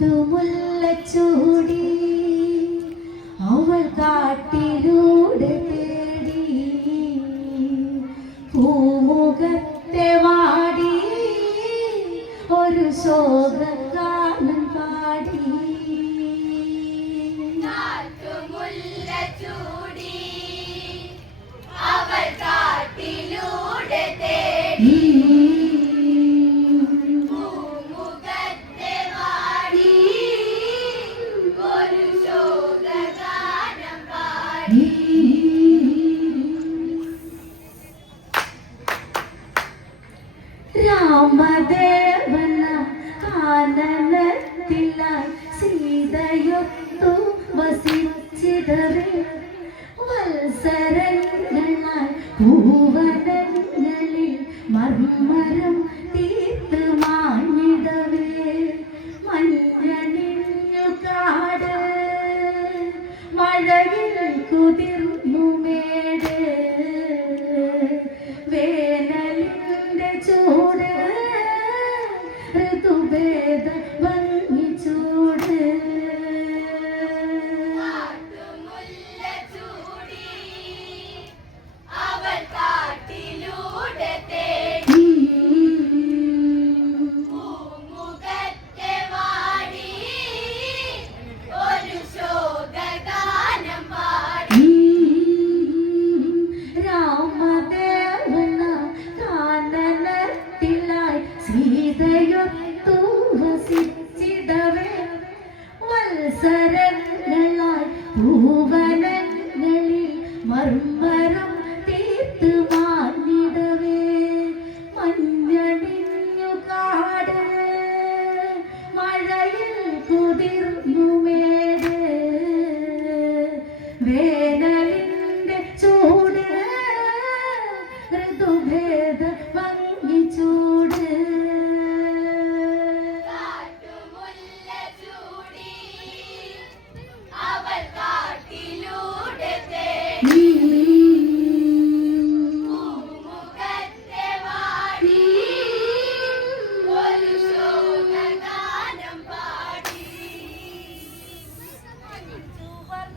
മുട്ടുമുല്ല ചൂടി അവൾ കാട്ടിലൂടെ തേടി. പൂമുഖത്തെ വാടി ഒരു ശോകഗാനം പാടി. ചൂടി അവൾ കാട്ടിലൂടെ തേടി.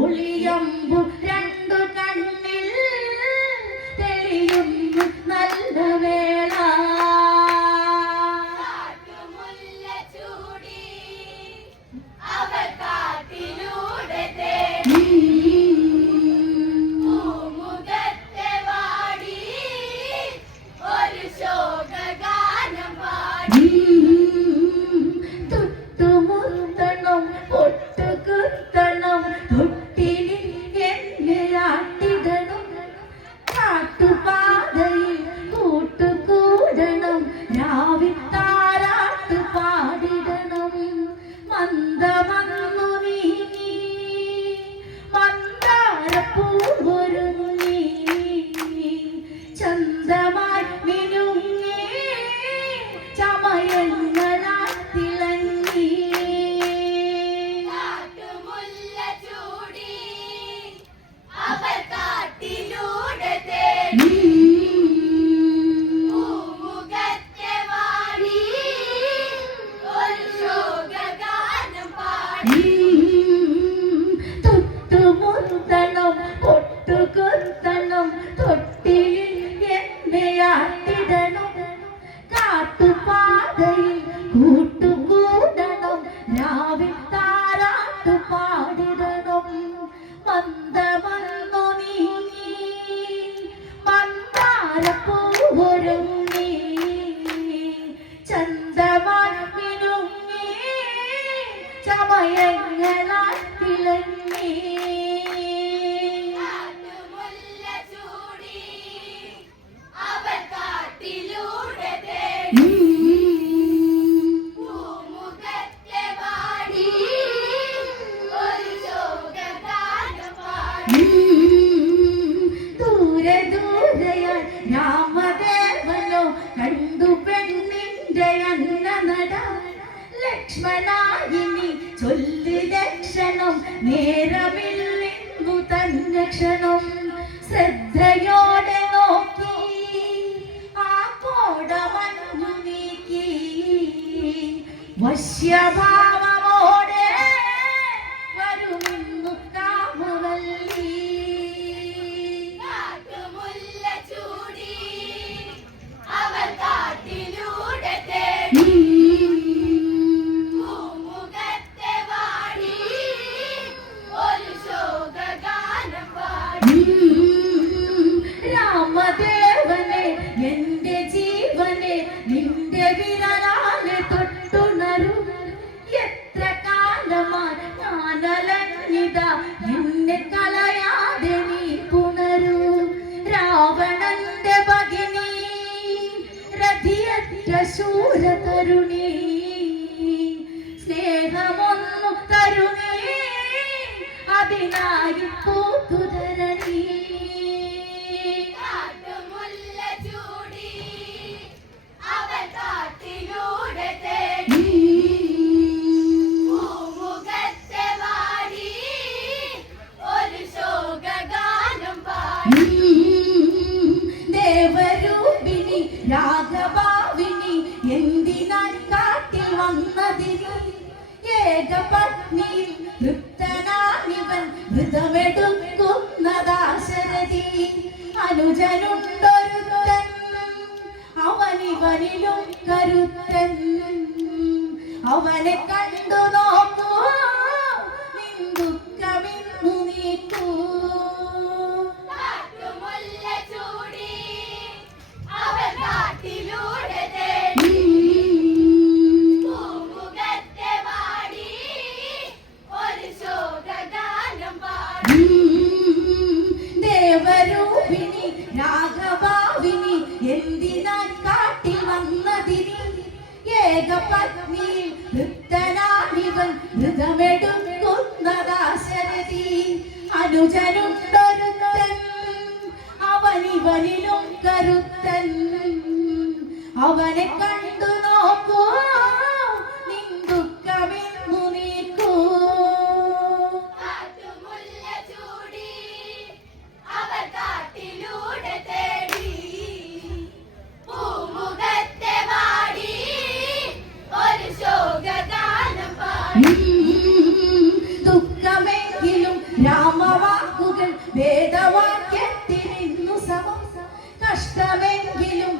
ഒളിയമ്പു ചന്ദ്രമായി മിനുങ്ങി ചമയങ്ങളാൽ തിളങ്ങി. അവർ കാട്ടിലൂടെ തൊട്ടുമുത്തൽ പഴങ്ങളാൽ തിളങ്ങി രാമദേവനോ കണ്ടു പെണ്ണിന്റെ ലക്ഷ്മണായിനി ക്ഷണം ലക്ഷണം നേരമില്ലിന്നു തന്നെ ക്ഷണം ശ്രദ്ധയോടെ നോക്കി ആ കോട മഞ്ഞു നീക്കി. വശ്യഭാ ഇതാ നിന്നെ കളയാതെ നീ പുണരൂ. രാവണന്റെ ഭഗിനി രഥിയറ്റ ശൂരതരുണി. സാരഥി അനുജനുണ്ടൊരുത്തൻ. അവനിവനിലും കരുത്തൻ. അവനെ കണ്ടു നോക്കും അനുജനും കഷ്ടമെങ്കിലും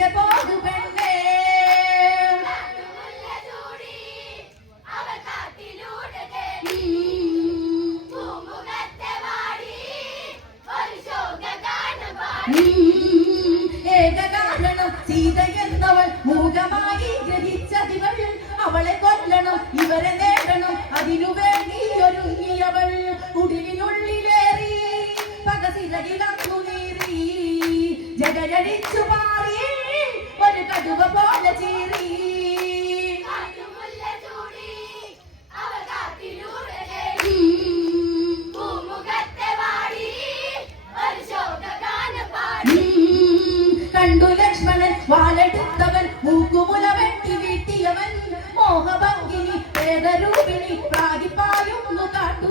இங்க போகுமே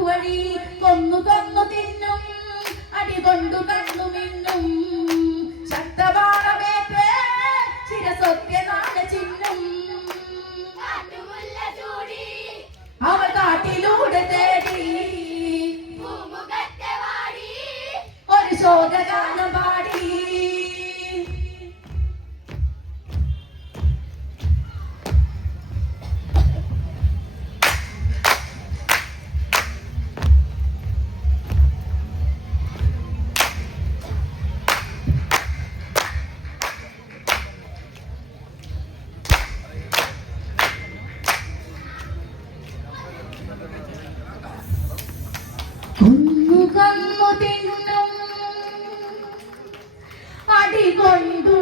വഴി കൊന്നു കൊന്നു തിന്നും അടികൊണ്ടു കണ്ണുമിന്നും ಕೊಯ್ದು